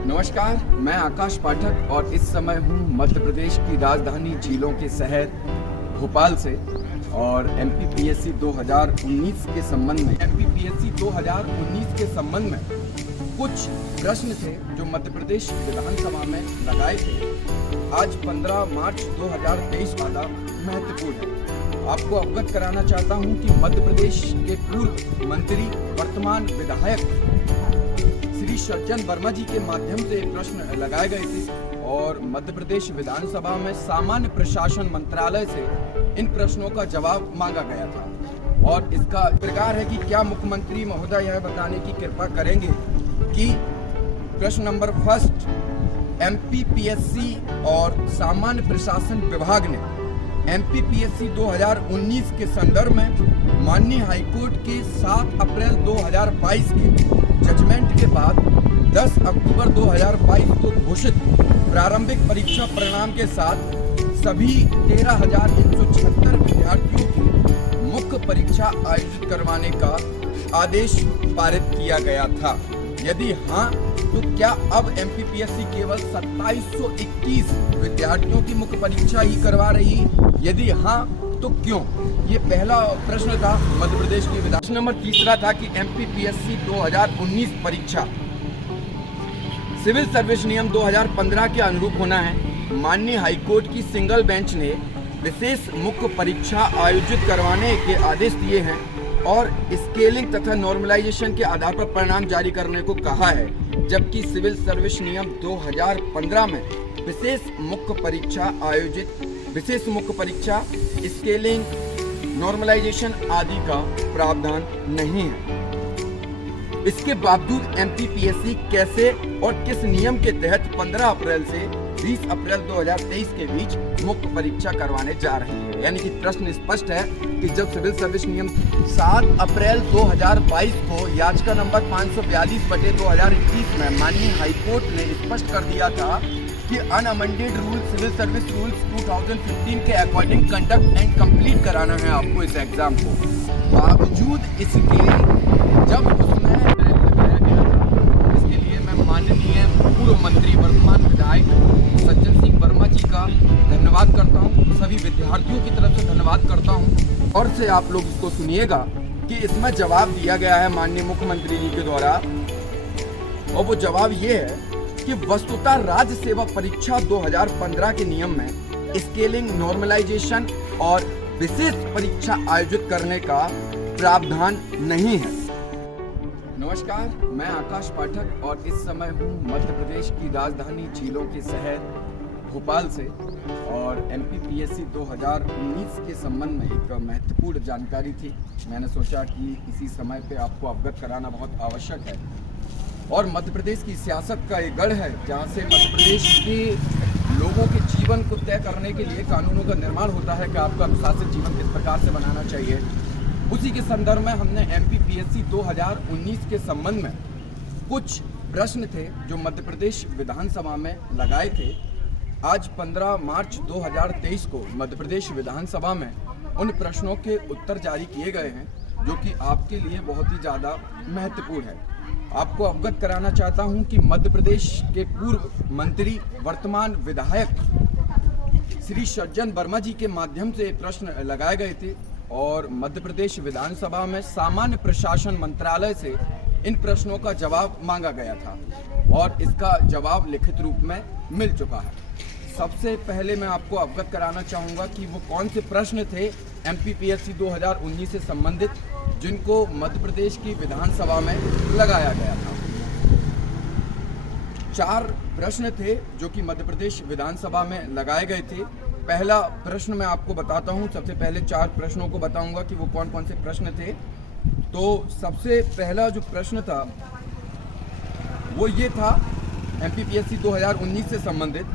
नमस्कार, मैं आकाश पाठक और इस समय हूँ मध्य प्रदेश की राजधानी झीलों के शहर भोपाल से। और एमपीपीएससी 2019 के संबंध में कुछ प्रश्न थे जो मध्य प्रदेश विधानसभा में लगाए थे। आज 15 मार्च 2023 वाला महत्वपूर्ण है। आपको अवगत कराना चाहता हूँ कि मध्य प्रदेश के पूर्व मंत्री वर्तमान विधायक श्री सज्जन वर्मा जी के माध्यम से प्रश्न लगाए गए थे और मध्य प्रदेश विधानसभा में सामान्य प्रशासन मंत्रालय से इन प्रश्नों का जवाब मांगा गया था। और इसका प्रकार है कि क्या मुख्यमंत्री महोदय यह बताने की कृपा करेंगे कि प्रश्न नंबर फर्स्ट, एमपीपीएससी और सामान्य प्रशासन विभाग ने एमपीपीएससी 2019 के संदर्भ में माननीय हाईकोर्ट के 7 अप्रैल 2022 के जजमेंट के बाद 10 अक्टूबर 2022 को घोषित प्रारंभिक परीक्षा परिणाम के साथ सभी 13,176 विद्यार्थियों की मुख्य परीक्षा आयोजित करवाने का आदेश पारित किया गया था। यदि हाँ, तो क्या अब एमपीपीएससी केवल 2721 विद्यार्थियों की मुख्य परीक्षा ही करवा रही है? यदि हाँ, तो क्यों? ये पहला प्रश्न था मध्य प्रदेश की विधान। प्रश्न नंबर तीसरा था कि एमपीपीएससी 2019 परीक्षा सिविल सर्विस नियम 2015 के अनुरूप होना है। माननीय हाईकोर्ट की सिंगल बेंच ने विशेष मुख्य परीक्षा आयोजित करवाने के आदेश दिए हैं और स्केलिंग तथा नॉर्मलाइजेशन के आधार पर परिणाम जारी करने को कहा है, जबकि सिविल सर्विस नियम 2015 में विशेष मुख्य परीक्षा स्केलिंग नॉर्मलाइजेशन आदि का प्रावधान नहीं है। इसके बावजूद एमपीपीएससी कैसे और किस नियम के तहत 15 अप्रैल से 20 अप्रैल 2023 के बीच मुख्य परीक्षा करवाने जा रही है? यानी कि प्रश्न स्पष्ट है कि जब सिविल सर्विस नियम 7 अप्रैल 2022 को याचिका नंबर 542/2021 में माननीय हाईकोर्ट ने स्पष्ट कर दिया था कि अनअमेंडेड रूल सिविल सर्विस रूल्स 2015 के अकॉर्डिंग कंडक्ट एंड कंप्लीट कराना है आपको इस एग्जाम को। बावजूद इसके जब उसमें लगाया गया था, इसके लिए मैं माननीय पूर्व मंत्री वर्तमान विधायक सज्जन सिंह वर्मा जी का धन्यवाद करता हूँ, सभी विद्यार्थियों की तरफ से धन्यवाद करता हूँ। और से आप लोग इसको सुनिएगा कि इसमें जवाब दिया गया है माननीय मुख्यमंत्री जी के द्वारा, और वो जवाब ये है कि वस्तुतः राज्य सेवा परीक्षा 2015 के नियम में स्केलिंग नॉर्मलाइजेशन और विशेष परीक्षा आयोजित करने का प्रावधान नहीं है। नमस्कार, मैं आकाश पाठक और इस समय हूँ मध्य प्रदेश की राजधानी झीलों के शहर भोपाल से। और एमपीपीएससी 2019 के संबंध में एक महत्वपूर्ण जानकारी थी। मैंने सोचा कि इसी समय पे आपको अवगत कराना बहुत आवश्यक है। और मध्य प्रदेश की सियासत का एक गढ़ है जहाँ से मध्य प्रदेश के लोगों के जीवन को तय करने के लिए कानूनों का निर्माण होता है कि आपका अनुशासित जीवन किस प्रकार से बनाना चाहिए। उसी के संदर्भ में हमने एमपीपीएससी 2019 के संबंध में कुछ प्रश्न थे जो मध्य प्रदेश विधानसभा में लगाए थे। आज 15 मार्च 2023 को मध्य प्रदेश विधानसभा में उन प्रश्नों के उत्तर जारी किए गए हैं जो कि आपके लिए बहुत ही ज़्यादा महत्वपूर्ण है। आपको अवगत कराना चाहता हूं कि मध्य प्रदेश के पूर्व मंत्री वर्तमान विधायक श्री सज्जन वर्मा जी के माध्यम से प्रश्न लगाए गए थे और मध्य प्रदेश विधानसभा में सामान्य प्रशासन मंत्रालय से इन प्रश्नों का जवाब मांगा गया था और इसका जवाब लिखित रूप में मिल चुका है। सबसे पहले मैं आपको अवगत कराना चाहूँगा कि वो कौन से प्रश्न थे एमपीपीएससी 2019 से संबंधित जिनको मध्य प्रदेश की विधानसभा में लगाया गया था। 4 प्रश्न थे जो कि मध्य प्रदेश विधानसभा में लगाए गए थे। पहला प्रश्न मैं आपको बताता हूं, सबसे पहले 4 प्रश्नों को बताऊंगा कि वो कौन कौन से प्रश्न थे। तो सबसे पहला जो प्रश्न था वो ये था एमपीपीएससी 2019 से संबंधित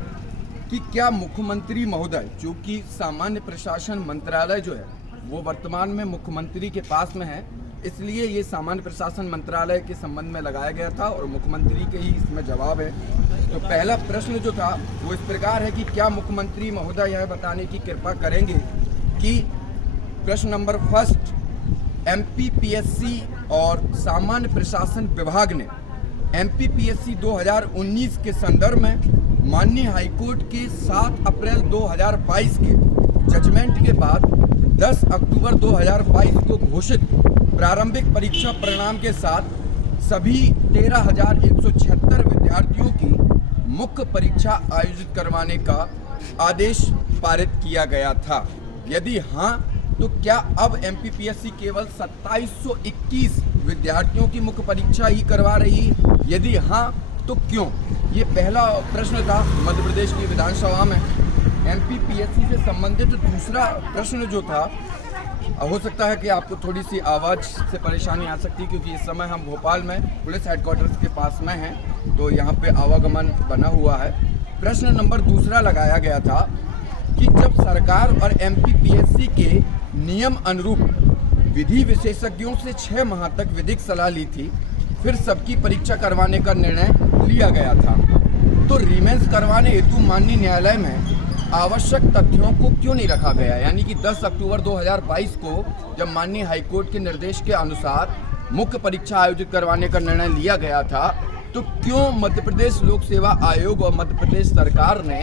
कि क्या मुख्यमंत्री महोदय, चूँकि सामान्य प्रशासन मंत्रालय जो है वो वर्तमान में मुख्यमंत्री के पास में है, इसलिए ये सामान्य प्रशासन मंत्रालय के संबंध में लगाया गया था और मुख्यमंत्री के ही इसमें जवाब है। तो पहला प्रश्न जो था वो इस प्रकार है कि क्या मुख्यमंत्री महोदय यह बताने की कृपा करेंगे कि प्रश्न नंबर फर्स्ट, एमपीपीएससी और सामान्य प्रशासन विभाग ने एमपीपीएससी 2019 के संदर्भ में माननीय हाईकोर्ट के 7 अप्रैल 2022 के जजमेंट के बाद 10 अक्टूबर 2022 को घोषित प्रारंभिक परीक्षा परिणाम के साथ सभी 13,176 विद्यार्थियों की मुख्य परीक्षा आयोजित करवाने का आदेश पारित किया गया था। यदि हाँ, तो क्या अब एमपीपीएससी केवल 2721 विद्यार्थियों की मुख्य परीक्षा ही करवा रही? यदि हाँ, तो क्यों? ये पहला प्रश्न था मध्य प्रदेश की विधानसभा में। एमपीपीएससी से संबंधित दूसरा प्रश्न जो था, हो सकता है कि आपको थोड़ी सी आवाज़ से परेशानी आ सकती है क्योंकि इस समय हम भोपाल में पुलिस हेडक्वार्टर्स के पास में हैं, तो यहाँ पे आवागमन बना हुआ है। प्रश्न नंबर दूसरा लगाया गया था कि जब सरकार और एमपीपीएससी के नियम अनुरूप विधि विशेषज्ञों से 6 माह तक विधिक सलाह ली थी, फिर सबकी परीक्षा करवाने का निर्णय लिया गया था, तो रीमेंस करवाने हेतु माननीय न्यायालय में आवश्यक तथ्यों को क्यों नहीं रखा गया? यानी कि 10 अक्टूबर 2022 को जब माननीय हाईकोर्ट के निर्देश के अनुसार मुख्य परीक्षा आयोजित करवाने का निर्णय लिया गया था, तो क्यों मध्य प्रदेश लोक सेवा आयोग और मध्य प्रदेश सरकार ने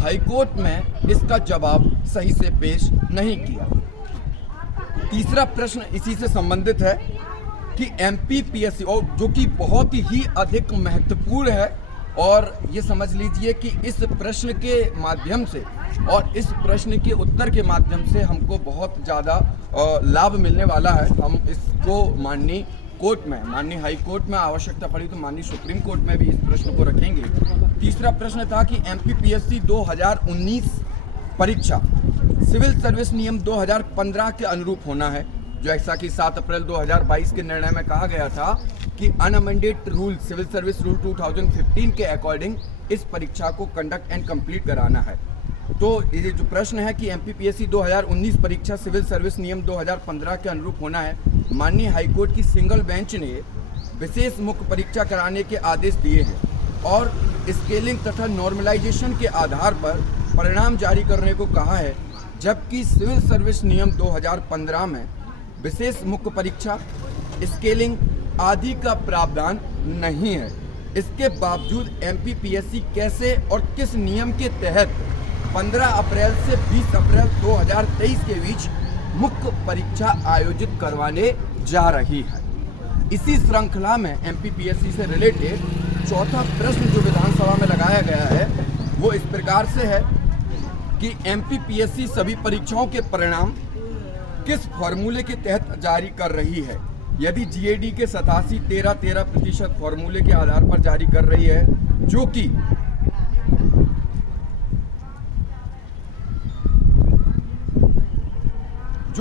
हाईकोर्ट में इसका जवाब सही से पेश नहीं किया? तीसरा प्रश्न इसी से संबंधित है कि एमपीपीएससी, और जो कि बहुत ही अधिक महत्वपूर्ण है, और ये समझ लीजिए कि इस प्रश्न के माध्यम से और इस प्रश्न के उत्तर के माध्यम से हमको बहुत ज़्यादा लाभ मिलने वाला है। हम इसको माननीय कोर्ट में, माननीय हाई कोर्ट में आवश्यकता पड़ी तो माननीय सुप्रीम कोर्ट में भी इस प्रश्न को रखेंगे। तीसरा प्रश्न था कि एमपीपीएससी 2019 परीक्षा सिविल सर्विस नियम 2015 के अनुरूप होना है, जो ऐसा कि 7 अप्रैल 2022 के निर्णय में कहा गया था कि अनअमेंडेड रूल सिविल सर्विस रूल 2015 के अकॉर्डिंग इस परीक्षा को कंडक्ट एंड कंप्लीट कराना है। तो ये जो प्रश्न है कि एमपीपीएससी 2019 परीक्षा सिविल सर्विस नियम 2015 के अनुरूप होना है, माननीय हाईकोर्ट की सिंगल बेंच ने विशेष मुख्य परीक्षा कराने के आदेश दिए हैं और स्केलिंग तथा नॉर्मलाइजेशन के आधार पर परिणाम जारी करने को कहा है, जबकि सिविल सर्विस नियम 2015 में विशेष मुख्य परीक्षा, स्केलिंग आदि का प्रावधान नहीं है। इसके बावजूद एमपीपीएससी कैसे और किस नियम के तहत 15 अप्रैल से 20 अप्रैल 2023 के बीच मुख्य परीक्षा आयोजित करवाने जा रही है? इसी श्रृंखला में एमपीपीएससी से रिलेटेड चौथा प्रश्न जो विधानसभा में लगाया गया है वो इस प्रकार से है कि एमपीपीएससी सभी परीक्षाओं के परिणाम किस फॉर्मूले के तहत जारी कर रही है? यदि जीएडी के 87-13% फॉर्मूले के आधार पर जारी कर रही है, जो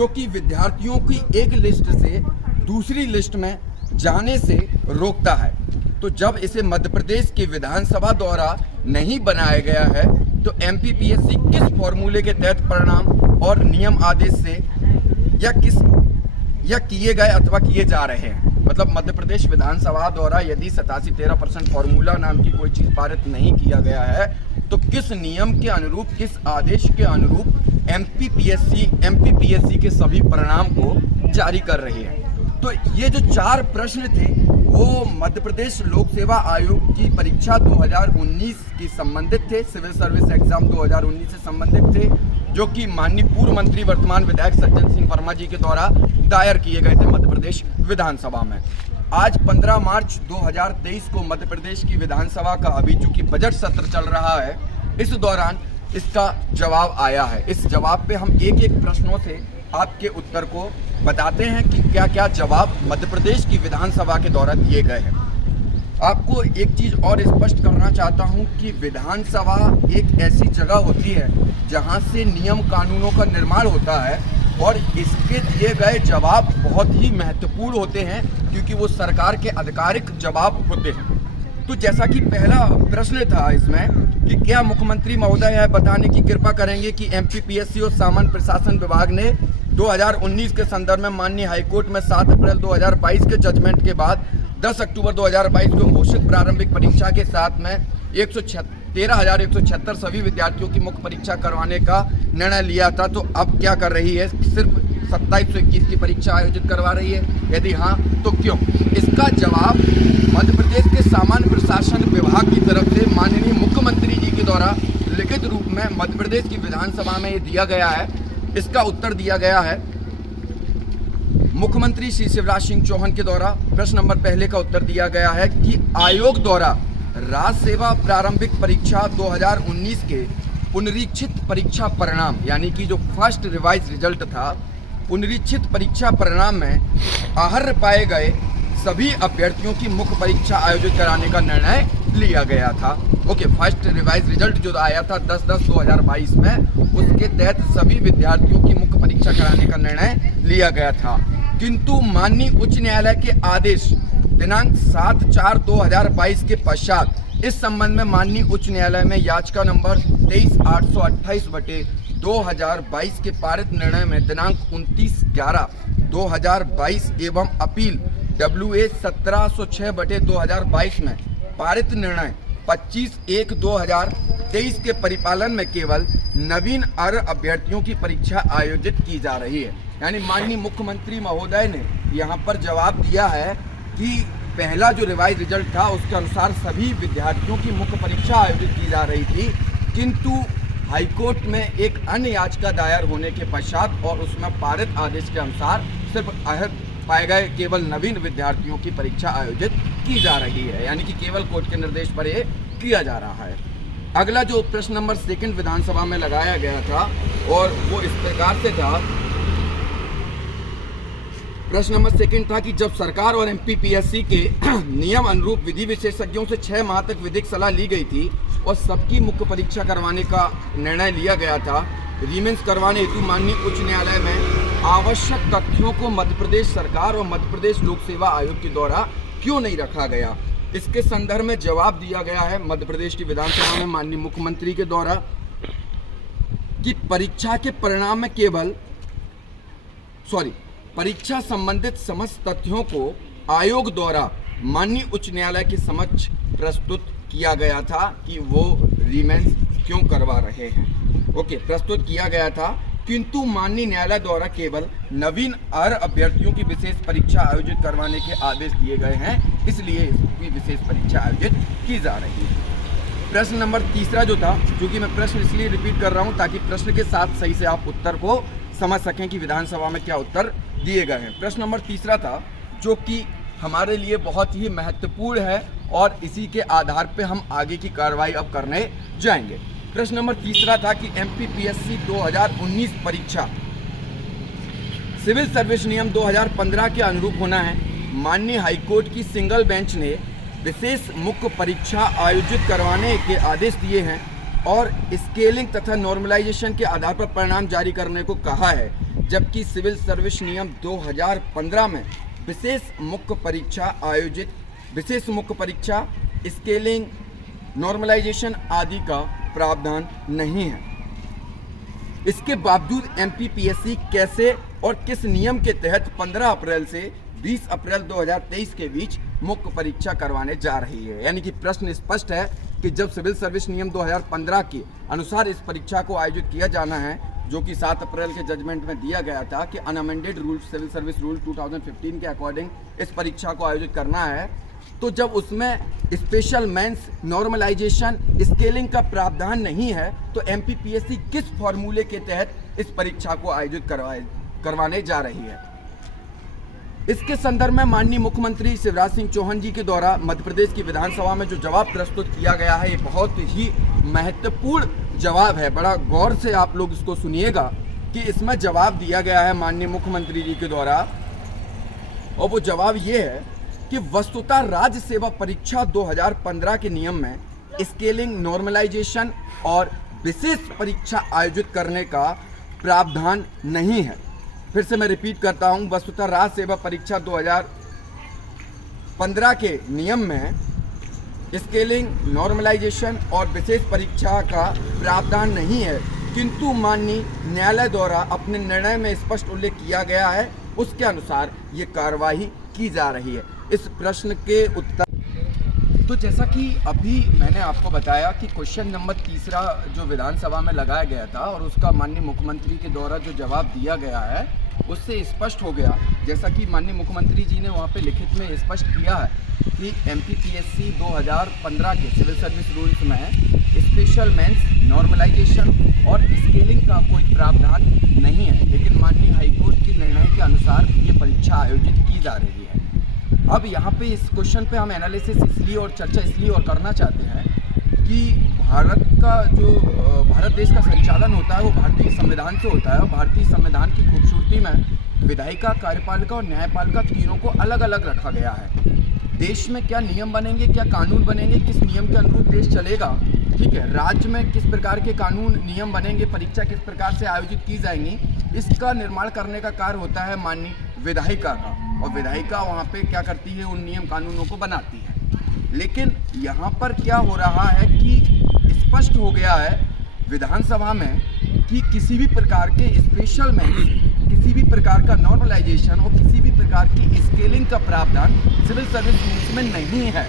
कि विद्यार्थियों की एक लिस्ट से दूसरी लिस्ट में जाने से रोकता है, तो जब इसे मध्य प्रदेश की विधानसभा द्वारा नहीं बनाया गया है, तो एमपीपीएससी किस फॉर्मूले के तहत परिणाम और नियम आदेश से या किए गए अथवा किए जा रहे हैं? मतलब मध्य प्रदेश विधानसभा द्वारा यदि 87-13% फॉर्मूला नाम की कोई चीज पारित नहीं किया गया है, तो किस नियम के अनुरूप, किस आदेश के अनुरूप एमपीपीएससी के सभी परिणाम को जारी कर रही है? तो ये जो 4 प्रश्न थे वो मध्य प्रदेश लोक सेवा आयोग की परीक्षा 2019 की संबंधित थे, सिविल सर्विस एग्जाम 2019 से संबंधित थे, जो कि माननीय पूर्व मंत्री वर्तमान विधायक सज्जन सिंह वर्मा जी के द्वारा दायर किए गए थे मध्य प्रदेश विधानसभा में। आज 15 मार्च 2023 को मध्य प्रदेश की विधानसभा का अभी चूंकि बजट सत्र चल रहा है, इस दौरान इसका जवाब आया है। इस जवाब पे हम एक एक प्रश्नों से आपके उत्तर को बताते हैं कि क्या क्या जवाब मध्य प्रदेश की विधानसभा के द्वारा दिए गए हैं। आपको एक चीज और स्पष्ट करना चाहता हूं कि विधानसभा एक ऐसी जगह होती है जहां से नियम कानूनों का निर्माण होता है और इसके दिए गए जवाब बहुत ही महत्वपूर्ण होते हैं क्योंकि वो सरकार के आधिकारिक जवाब होते हैं। तो जैसा कि पहला प्रश्न था इसमें कि क्या मुख्यमंत्री महोदय यह बताने की कृपा करेंगे कि एमपीपीएससी और सामान्य प्रशासन विभाग ने 2019 के संदर्भ में माननीय हाईकोर्ट में 7 अप्रैल 2022 के जजमेंट के बाद 10 अक्टूबर 2022 को घोषित प्रारंभिक परीक्षा के साथ में 13,176 सभी विद्यार्थियों की मुख्य परीक्षा करवाने का निर्णय लिया था, तो अब क्या कर रही है? सिर्फ 2721 की परीक्षा आयोजित करवा रही है? यदि हाँ तो क्यों? इसका जवाब मध्य प्रदेश के सामान्य प्रशासन विभाग की तरफ से माननीय मुख्यमंत्री जी के द्वारा लिखित रूप में मध्य प्रदेश की विधानसभा में ये दिया गया है। इसका उत्तर दिया गया है मुख्यमंत्री श्री शिवराज सिंह चौहान के द्वारा। प्रश्न नंबर पहले का उत्तर दिया गया है कि आयोग द्वारा राज्य सेवा प्रारंभिक परीक्षा 2019 के पुनरीक्षित परीक्षा परिणाम यानी कि जो फर्स्ट रिवाइज रिजल्ट था, पुनरीक्षित परीक्षा परिणाम में आहर्य पाए गए सभी अभ्यर्थियों की मुख्य परीक्षा आयोजित कराने का निर्णय लिया गया था। ओके, फर्स्ट रिवाइज रिजल्ट जो आया था 10/10/2022 में, उसके तहत सभी विद्यार्थियों की मुख्य परीक्षा कराने का निर्णय लिया गया था। किंतु माननीय उच्च न्यायालय के आदेश दिनांक 7/4/2022 के पश्चात इस संबंध में माननीय उच्च न्यायालय में याचिका नंबर 23/828/2022 के पारित निर्णय में दिनांक 29/11/2022 एवं अपील WA 1706/2022 में पारित निर्णय 25/1/2023 के परिपालन में केवल नवीन अर्ह अभ्यर्थियों की परीक्षा आयोजित की जा रही है। यानी माननीय मुख्यमंत्री महोदय ने यहाँ पर जवाब दिया है कि पहला जो रिवाइज रिजल्ट था उसके अनुसार सभी विद्यार्थियों की मुख्य परीक्षा आयोजित की जा रही थी, किंतु हाईकोर्ट में एक अन्य याचिका दायर होने के पश्चात और उसमें पारित आदेश के अनुसार सिर्फ अर्ह पाए गए केवल नवीन विद्यार्थियों की परीक्षा आयोजित की जा रही है। यानी कि केवल कोर्ट के निर्देश पर यह किया जा रहा है। अगला जो प्रश्न नंबर 2 विधानसभा में लगाया गया था और वो इस प्रकार से था। प्रश्न नंबर 2 था कि जब सरकार और MPPSC के नियम अनुरूप विधि विशेषज्ञों से 6 माह तक विधिक सलाह ली गई थी और सबकी मुख्य परीक्षा करवाने का निर्णय लिया गया था, रीमेंस करवाने हेतु माननीय उच्च न्यायालय में आवश्यक तथ्यों को मध्य प्रदेश सरकार और मध्य प्रदेश लोक सेवा आयोग के द्वारा क्यों नहीं रखा गया? इसके संदर्भ में जवाब दिया गया है मध्य प्रदेश की विधानसभा में माननीय मुख्यमंत्री के द्वारा कि परीक्षा के परिणाम में परीक्षा संबंधित समस्त तथ्यों को आयोग द्वारा माननीय उच्च न्यायालय के समक्ष प्रस्तुत किया गया था कि वो रीमेंस क्यों करवा रहे हैं। ओके, प्रस्तुत किया गया था, किंतु माननीय न्यायालय द्वारा केवल नवीन अर्ह अभ्यर्थियों की विशेष परीक्षा आयोजित करवाने के आदेश दिए गए हैं, इसलिए इसकी विशेष परीक्षा आयोजित की जा रही है। प्रश्न नंबर 3 जो था, क्योंकि मैं प्रश्न इसलिए रिपीट कर रहा हूं ताकि प्रश्न के साथ सही से आप उत्तर को समझ सकें कि विधानसभा में क्या उत्तर दिए गए हैं। प्रश्न नंबर 3 था जो कि हमारे लिए बहुत ही महत्वपूर्ण है और इसी के आधार पे हम आगे की कार्रवाई अब करने जाएंगे। प्रश्न नंबर 3 था कि MPPSC 2019 परीक्षा सिविल सर्विस नियम 2015 के अनुरूप होना है। माननीय हाईकोर्ट की सिंगल बेंच ने विशेष मुख्य परीक्षा आयोजित करवाने के आदेश दिए हैं और स्केलिंग तथा नॉर्मलाइजेशन के आधार पर परिणाम जारी करने को कहा है, जबकि सिविल सर्विस नियम 2015 में विशेष मुख्य परीक्षा स्केलिंग नॉर्मलाइजेशन आदि का प्रावधान नहीं है। इसके बावजूद MPPSC कैसे और किस नियम के तहत 15 अप्रैल से 20 अप्रैल 2023 के बीच मुख्य परीक्षा करवाने जा रही है? यानी कि प्रश्न स्पष्ट है कि जब सिविल सर्विस नियम 2015 के अनुसार इस परीक्षा को आयोजित किया जाना है, जो कि 7 अप्रैल के जजमेंट में दिया गया था कि अनअमेंडेड रूल सिविल सर्विस रूल 2015 के अकॉर्डिंग इस परीक्षा को आयोजित करना है, तो जब उसमें स्पेशल मेंस नॉर्मलाइजेशन स्केलिंग का प्रावधान नहीं है तो MPPSC किस फॉर्मूले के तहत इस परीक्षा को आयोजित करवाने जा रही है? इसके संदर्भ में माननीय मुख्यमंत्री शिवराज सिंह चौहान जी के द्वारा मध्य प्रदेश की विधानसभा में जो जवाब प्रस्तुत किया गया है, ये बहुत ही महत्वपूर्ण जवाब है। बड़ा गौर से आप लोग इसको सुनिएगा कि इसमें जवाब दिया गया है माननीय मुख्यमंत्री जी के द्वारा, और वो जवाब ये है कि वस्तुतः राज्य सेवा परीक्षा 2015 के नियम में स्केलिंग नॉर्मलाइजेशन और विशेष परीक्षा आयोजित करने का प्रावधान नहीं है। फिर से मैं रिपीट करता हूं, वस्तुतः राज्य सेवा परीक्षा 2015 के नियम में स्केलिंग नॉर्मलाइजेशन और विशेष परीक्षा का प्रावधान नहीं है, किंतु माननीय न्यायालय द्वारा अपने निर्णय में स्पष्ट उल्लेख किया गया है, उसके अनुसार ये कार्रवाई की जा रही है। इस प्रश्न के उत्तर तो जैसा कि अभी मैंने आपको बताया कि क्वेश्चन नंबर 3 जो विधानसभा में लगाया गया था और उसका माननीय मुख्यमंत्री के द्वारा जो जवाब दिया गया है उससे स्पष्ट हो गया, जैसा कि माननीय मुख्यमंत्री जी ने वहाँ पे लिखित में स्पष्ट किया है कि MPPSC 2015 के सिविल सर्विस रूल्स में स्पेशल मेंस, नॉर्मलाइजेशन और स्केलिंग का कोई प्रावधान नहीं है, लेकिन माननीय हाईकोर्ट के निर्णय के अनुसार ये परीक्षा आयोजित की जा रही है। अब यहाँ पे इस क्वेश्चन पे हम एनालिसिस इसलिए और चर्चा इसलिए और करना चाहते हैं कि भारत देश का संचालन होता है वो भारतीय संविधान से होता है, और भारतीय संविधान की खूबसूरती में विधायिका, कार्यपालिका और न्यायपालिका तीनों को अलग अलग रखा गया है। देश में क्या नियम बनेंगे, क्या कानून बनेंगे, किस नियम के अनुरूप देश चलेगा, ठीक है, राज्य में किस प्रकार के कानून नियम बनेंगे, परीक्षा किस प्रकार से आयोजित की जाएंगी, इसका निर्माण करने का कार्य होता है माननीय विधायिका का, और विधायिका वहाँ पे क्या करती है, उन नियम कानूनों को बनाती है। लेकिन यहाँ पर क्या हो रहा है कि स्पष्ट हो गया है विधानसभा में कि किसी भी प्रकार के स्पेशल मेंस, किसी भी प्रकार का नॉर्मलाइजेशन और किसी भी प्रकार की स्केलिंग का प्रावधान सिविल सर्विस रूल्स में नहीं है।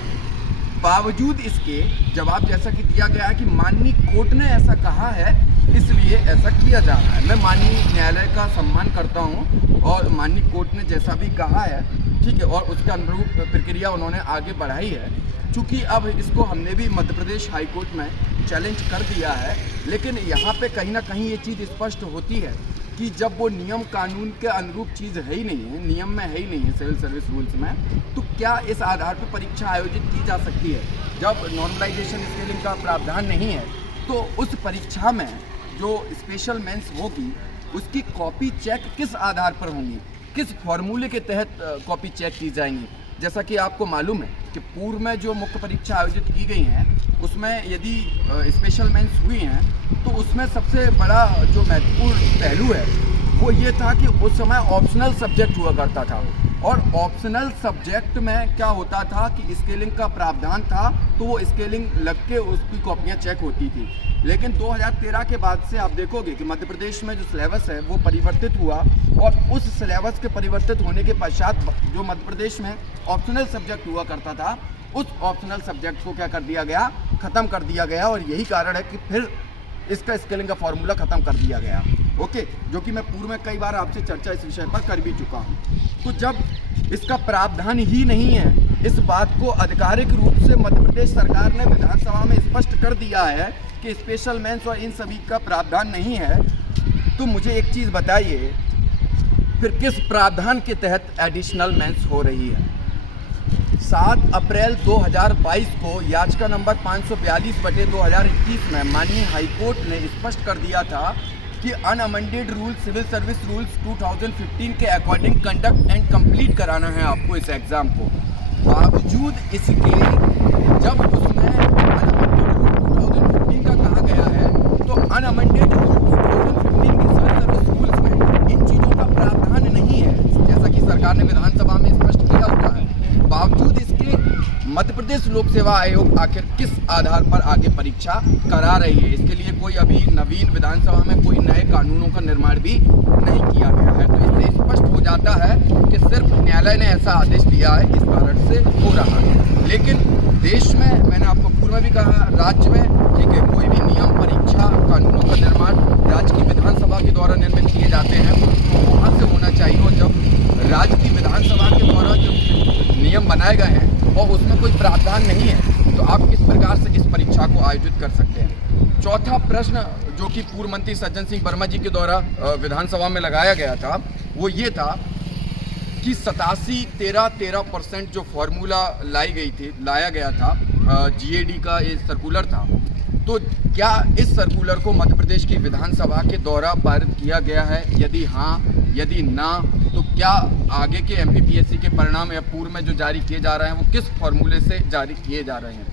बावजूद इसके जवाब जैसा कि दिया गया है कि माननीय कोर्ट ने ऐसा कहा है इसलिए ऐसा किया जा रहा है। मैं माननीय न्यायालय का सम्मान करता हूं और माननीय कोर्ट ने जैसा भी कहा है, ठीक है, और उसके अनुरूप प्रक्रिया उन्होंने आगे बढ़ाई है। चूँकि अब इसको हमने भी मध्य प्रदेश हाई कोर्ट में चैलेंज कर दिया है, लेकिन यहाँ पे कहीं ना कहीं ये चीज़ स्पष्ट होती है कि जब वो नियम कानून के अनुरूप चीज़ है ही नहीं है, नियम में है ही नहीं है सिविल सर्विस रूल्स में, तो क्या इस आधार पर परीक्षा आयोजित की जा सकती है? जब नॉर्मलाइजेशन स्केलिंग का प्रावधान नहीं है तो उस परीक्षा में जो स्पेशल मेंस होगी उसकी कॉपी चेक किस आधार पर होंगी, किस फॉर्मूले के तहत कॉपी चेक की जाएंगी? जैसा कि आपको मालूम है कि पूर्व में जो मुख्य परीक्षा आयोजित की गई हैं उसमें यदि स्पेशल मेंस हुई हैं तो उसमें सबसे बड़ा जो महत्वपूर्ण पहलू है वो ये था कि उस समय ऑप्शनल सब्जेक्ट हुआ करता था, और ऑप्शनल सब्जेक्ट में क्या होता था कि स्केलिंग का प्रावधान था तो वो स्केलिंग लग के उसकी कॉपियाँ चेक होती थी। लेकिन 2013 के बाद से आप देखोगे कि मध्य प्रदेश में जो सिलेबस है वो परिवर्तित हुआ, और उस सिलेबस के परिवर्तित होने के पश्चात जो मध्य प्रदेश में ऑप्शनल सब्जेक्ट हुआ करता था उस ऑप्शनल सब्जेक्ट को क्या कर दिया गया, ख़त्म कर दिया गया, और यही कारण है कि फिर इसका स्केलिंग का फॉर्मूला ख़त्म कर दिया गया। ओके, जो कि मैं पूर्व में कई बार आपसे चर्चा इस विषय पर कर भी चुका हूँ। तो जब इसका प्रावधान ही नहीं है, इस बात को आधिकारिक रूप से मध्य प्रदेश सरकार ने विधानसभा में स्पष्ट कर दिया है कि स्पेशल मेंस और इन सभी का प्रावधान नहीं है, तो मुझे एक चीज़ बताइए फिर किस प्रावधान के तहत एडिशनल मेंस हो रही है? 7 अप्रैल 2022 को याचिका नंबर 542/2021 में माननीय हाईकोर्ट ने स्पष्ट कर दिया था कि अनअमेंडेड रूल सिविल सर्विस रूल्स 2015 के अकॉर्डिंग कंडक्ट एंड कंप्लीट कराना है आपको इस एग्ज़ाम को। बावजूद इसके जब उसमें अनअमेंडेड रूल 2015 का कहा गया है तो अनअमेंडेड रूल 2015 के सिविल सर्विस रूल्स में इन चीज़ों का प्रावधान नहीं है, जैसा कि सरकार ने विधानसभा में स्पष्ट किया हुआ है। बावजूद इसके मध्य प्रदेश लोक सेवा आयोग आखिर किस आधार पर आगे परीक्षा करा रही है? इसके लिए कोई अभी नवीन विधानसभा में कोई नए कानूनों का निर्माण भी नहीं किया गया है। तो इससे स्पष्ट हो जाता है कि सिर्फ न्यायालय ने ऐसा आदेश दिया है, इस कारण से हो रहा है। लेकिन देश में, मैंने आपको पूर्व में भी कहा, राज्य में, ठीक है, कोई भी नियम, परीक्षा, कानूनों का निर्माण राज्य की विधानसभा के द्वारा निर्मित किए जाते हैं तो वहाँ से होना चाहिए। और जब राज्य की विधानसभा के द्वारा जो नियम बनाए गए हैं और उसमें कोई प्रावधान नहीं है तो आप किस प्रकार से इस परीक्षा को आयोजित कर सकते हैं? चौथा प्रश्न जो कि पूर्व मंत्री सज्जन सिंह वर्मा जी के द्वारा विधानसभा में लगाया गया था वो ये था कि 87-13% जो फॉर्मूला लाया गया था, GAD का ये सर्कुलर था, तो क्या इस सर्कुलर को मध्य प्रदेश की विधानसभा के द्वारा पारित किया गया है? यदि हाँ, यदि ना, तो क्या आगे के MPPSC के परिणाम या पूर्व में जो जारी किए जा रहे हैं वो किस फॉर्मूले से जारी किए जा रहे हैं?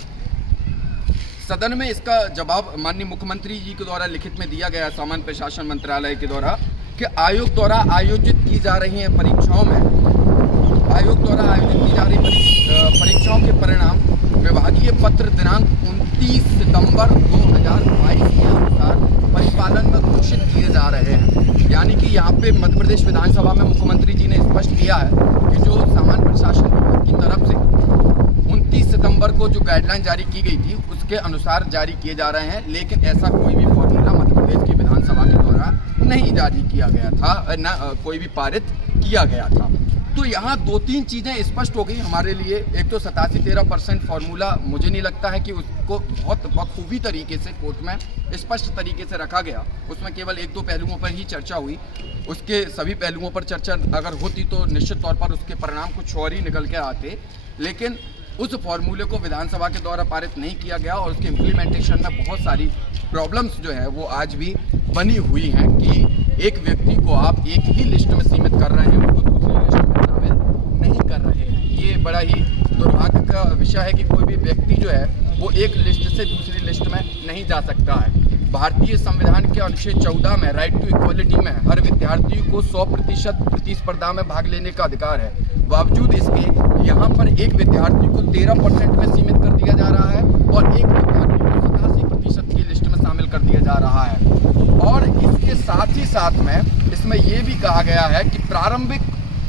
सदन में इसका जवाब माननीय मुख्यमंत्री जी के द्वारा लिखित में दिया गया, सामान्य प्रशासन मंत्रालय के द्वारा, कि आयोग द्वारा आयोजित की जा रही हैं परीक्षाओं में, आयोग द्वारा आयोजित की जा रही परीक्षाओं के परिणाम विभागीय पत्र दिनांक 29 सितंबर 2022 के अनुसार परिपालन में घोषित किए जा रहे हैं। यानी कि यहाँ पे मध्य प्रदेश विधानसभा में मुख्यमंत्री जी ने स्पष्ट किया है कि जो सामान्य प्रशासन विभाग की तरफ से 29 सितंबर को जो गाइडलाइन जारी की गई थी उसके अनुसार जारी किए जा रहे हैं, लेकिन ऐसा कोई भी फॉर्मूला मध्य प्रदेश की विधानसभा के द्वारा नहीं जारी किया गया था, ना कोई भी पारित किया गया था। तो यहाँ 2-3 चीज़ें स्पष्ट हो गई हमारे लिए। एक तो 87-13% फार्मूला मुझे नहीं लगता है कि उसको बहुत बखूबी तरीके से कोर्ट में स्पष्ट तरीके से रखा गया। उसमें केवल 1-2 पहलुओं पर ही चर्चा हुई, उसके सभी पहलुओं पर चर्चा अगर होती तो निश्चित तौर पर उसके परिणाम कुछ और ही निकल के आते। लेकिन उस फार्मूले को विधानसभा के द्वारा पारित नहीं किया गया और उसके इम्प्लीमेंटेशन में बहुत सारी प्रॉब्लम्स जो है वो आज भी बनी हुई हैं कि एक व्यक्ति को आप एक ही लिस्ट में सीमित कर रहे हैं, उसको दूसरी लिस्ट में शामिल नहीं कर रहे हैं। ये बड़ा ही दुर्भाग्य का विषय है कि कोई भी व्यक्ति जो है वो एक लिस्ट से दूसरी लिस्ट में नहीं जा सकता है। भारतीय संविधान के अनुच्छेद 14 में राइट टू इक्वलिटी में हर विद्यार्थी को 100% प्रतिस्पर्धा में भाग लेने का अधिकार है। बावजूद इसके यहाँ पर एक विद्यार्थी को 13% में सीमित कर दिया जा रहा है और एक विद्यार्थी को 87% की लिस्ट में शामिल कर दिया जा रहा है। और इसके साथ ही साथ में इसमें यह भी कहा गया है कि प्रारंभिक,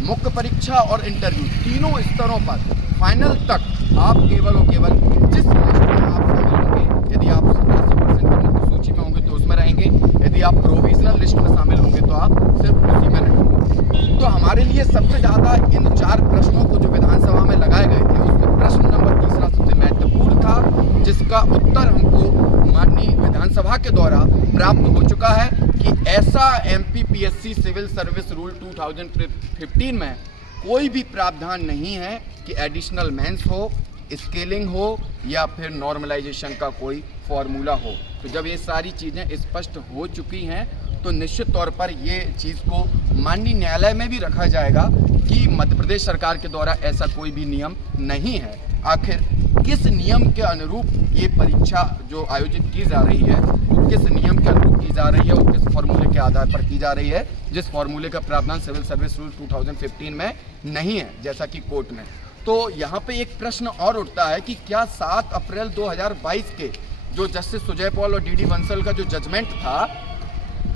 मुख्य परीक्षा और इंटरव्यू तीनों स्तरों पर फाइनल तक आप केवल और केवल जिस लिस्ट में आप शामिल होंगे, यदि आप 87% की मुख्य सूची में होंगे तो उसमें रहेंगे, यदि आप प्रोविजनल लिस्ट में शामिल होंगे तो आप सिर्फ उसी में रहेंगे। तो हमारे लिए सबसे ज़्यादा इन 4 प्रश्नों को जो विधानसभा में लगाए गए थे उसमें प्रश्न नंबर 3 सबसे महत्वपूर्ण था, जिसका उत्तर हमको माननीय विधानसभा के द्वारा प्राप्त हो चुका है कि ऐसा MPPSC सिविल सर्विस रूल 2015 में कोई भी प्रावधान नहीं है कि एडिशनल मेंस हो, स्केलिंग हो या फिर नॉर्मलाइजेशन का कोई फॉर्मूला हो। तो जब ये सारी चीज़ें स्पष्ट हो चुकी हैं तो निश्चित तौर पर ये चीज़ को माननीय न्यायालय में भी रखा जाएगा कि मध्य प्रदेश सरकार के द्वारा ऐसा कोई भी नियम नहीं है। आखिर किस नियम के अनुरूप ये परीक्षा जो आयोजित की जा रही है वो किस नियम के अनुरूप की जा रही है और किस फॉर्मूले के आधार पर की जा रही है, जिस फॉर्मूले का प्रावधान सिविल सर्विस रूल 2015 में नहीं है, जैसा कि कोर्ट में। तो यहाँ पे एक प्रश्न और उठता है कि क्या 7 अप्रैल 2022 के जो जस्टिस सुजय पॉल और DD बंसल का जो जजमेंट था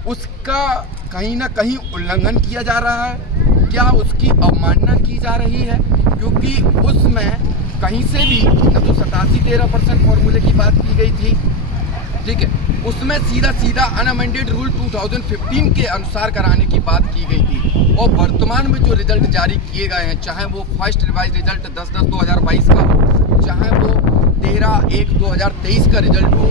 उसका कहीं ना कहीं उल्लंघन किया जा रहा है, क्या उसकी अवमानना की जा रही है? क्योंकि उसमें कहीं से भी न तो 87-13% फॉर्मूले की बात की गई थी, ठीक है, उसमें सीधा अनअमेंडेड रूल 2015 के अनुसार कराने की बात की गई थी। और वर्तमान में जो रिजल्ट जारी किए गए हैं, चाहे वो फर्स्ट रिवाइज रिजल्ट 10/10/2022 का हो, चाहे वो 13/1/2023 का रिजल्ट हो,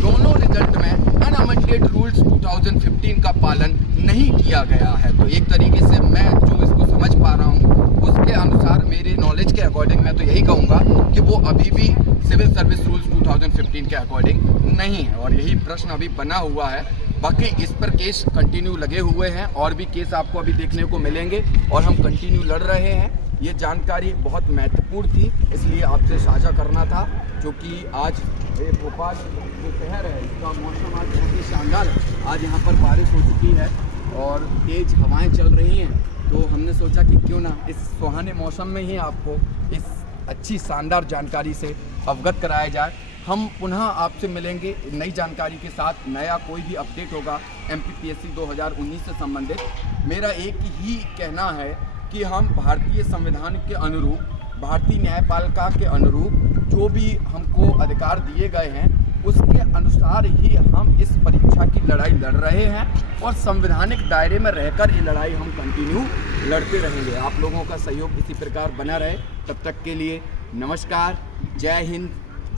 दोनों रिजल्ट में अनअमेंडेड रूल्स 2015 का पालन नहीं किया गया है। तो एक तरीके से मैं जो इसको समझ पा रहा हूँ उसके अनुसार, मेरे नॉलेज के अकॉर्डिंग मैं तो यही कहूँगा कि वो अभी भी सिविल सर्विस रूल्स 2015 के अकॉर्डिंग नहीं है और यही प्रश्न अभी बना हुआ है। बाकी इस पर केस कंटिन्यू लगे हुए हैं और भी केस आपको अभी देखने को मिलेंगे और हम कंटिन्यू लड़ रहे हैं। ये जानकारी बहुत महत्वपूर्ण थी, इसलिए आपसे साझा करना था, क्योंकि आज ये भोपाल जो शहर है इसका मौसम आज बहुत ही शानदार है। आज यहाँ पर बारिश हो चुकी है और तेज़ हवाएं चल रही हैं, तो हमने सोचा कि क्यों ना इस सुहाने मौसम में ही आपको इस अच्छी शानदार जानकारी से अवगत कराया जाए। हम पुनः आपसे मिलेंगे नई जानकारी के साथ, नया कोई भी अपडेट होगा MPPSC 2019 से संबंधित। मेरा एक ही कहना है कि हम भारतीय संविधान के अनुरूप, भारतीय न्यायपालिका के अनुरूप जो भी हमको अधिकार दिए गए हैं उसके अनुसार ही हम इस परीक्षा की लड़ाई लड़ रहे हैं और संवैधानिक दायरे में रहकर ये लड़ाई हम कंटिन्यू लड़ते रहेंगे। आप लोगों का सहयोग इसी प्रकार बना रहे। तब तक के लिए नमस्कार, जय हिंद,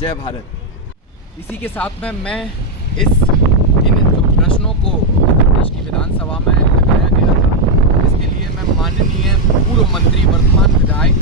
जय भारत। इसी के साथ में मैं इन जो प्रश्नों को उत्तर प्रदेश की विधानसभा में लगाया गया था, इसके लिए मैं माननीय पूर्व मंत्री वर्तमान विधायक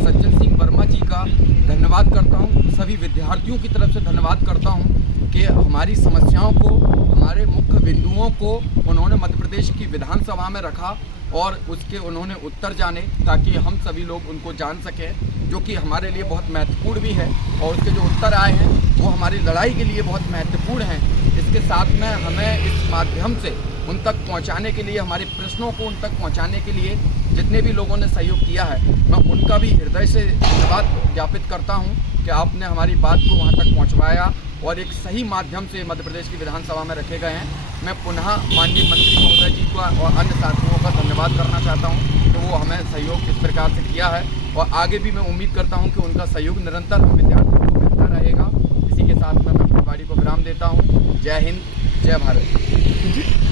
सज्जन सिंह वर्मा जी का धन्यवाद करता हूं। सभी विद्यार्थियों की तरफ से धन्यवाद करता हूं कि हमारी समस्याओं को, हमारे मुख्य बिंदुओं को उन्होंने मध्य प्रदेश की विधानसभा में रखा और उसके उन्होंने उत्तर जाने ताकि हम सभी लोग उनको जान सकें, जो कि हमारे लिए बहुत महत्वपूर्ण भी है। और उसके जो उत्तर आए हैं वो हमारी लड़ाई के लिए बहुत महत्वपूर्ण हैं। इसके साथ में हमें इस माध्यम से उन तक पहुंचाने के लिए, हमारे प्रश्नों को उन तक पहुंचाने के लिए जितने भी लोगों ने सहयोग किया है, मैं उनका भी हृदय से धन्यवाद ज्ञापित करता हूं कि आपने हमारी बात को वहां तक पहुंचवाया और एक सही माध्यम से मध्य प्रदेश की विधानसभा में रखे गए हैं। मैं पुनः माननीय मंत्री महोदय जी का और अन्य साथियों का धन्यवाद करना चाहता हूं कि वो हमें सहयोग इस प्रकार से किया है और आगे भी मैं उम्मीद करता हूं कि उनका सहयोग निरंतर हम विद्यार्थियों को मिलता रहेगा। इसी के साथ मैं अपनी वाणी को विराम देता हूं। जय हिंद, जय भारत।